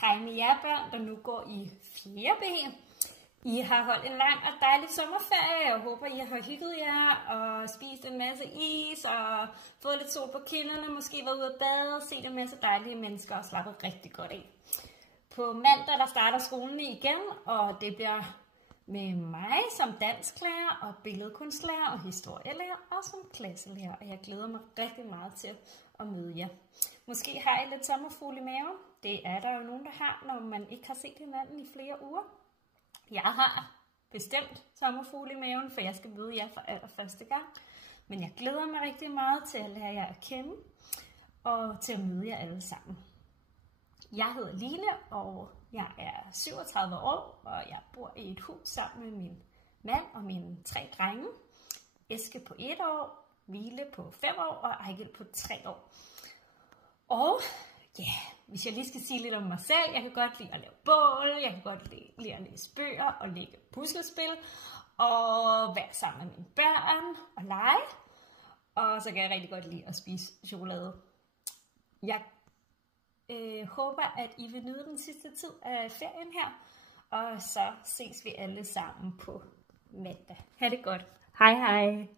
Hej med jer børn, der nu går i 4B. I har holdt en lang og dejlig sommerferie. Jeg håber, I har hygget jer og spist en masse is og fået lidt sol på kinderne. Måske været ude at bade, set en masse dejlige mennesker og slappet rigtig godt af. På mandag der starter skolen igen, og det bliver med mig som dansklærer og billedkunstlærer og historielærer og som klasselærer. Og jeg glæder mig rigtig meget til at møde jer. Måske har I lidt sommerfugle i maven. Det er der jo nogen, der har, når man ikke har set hinanden i flere uger. Jeg har bestemt sommerfugle i maven, for jeg skal møde jer for allerførste gang. Men jeg glæder mig rigtig meget til at lære jer at kende og til at møde jer alle sammen. Jeg hedder Line, og jeg er 37 år, og jeg bor i et hus sammen med min mand og mine 3 drenge. Eske på 1 år, Mile på 5 år og Ejgil på 3 år. Og ja, hvis jeg lige skal sige lidt om mig selv, jeg kan godt lide at lave bål, jeg kan godt lide at læse bøger og lægge puslespil, og være sammen med mine børn og lege. Og så kan jeg rigtig godt lide at spise chokolade. Jeg håber, at I vil nyde den sidste tid af ferien her, og så ses vi alle sammen på mandag. Ha' det godt. Hej hej.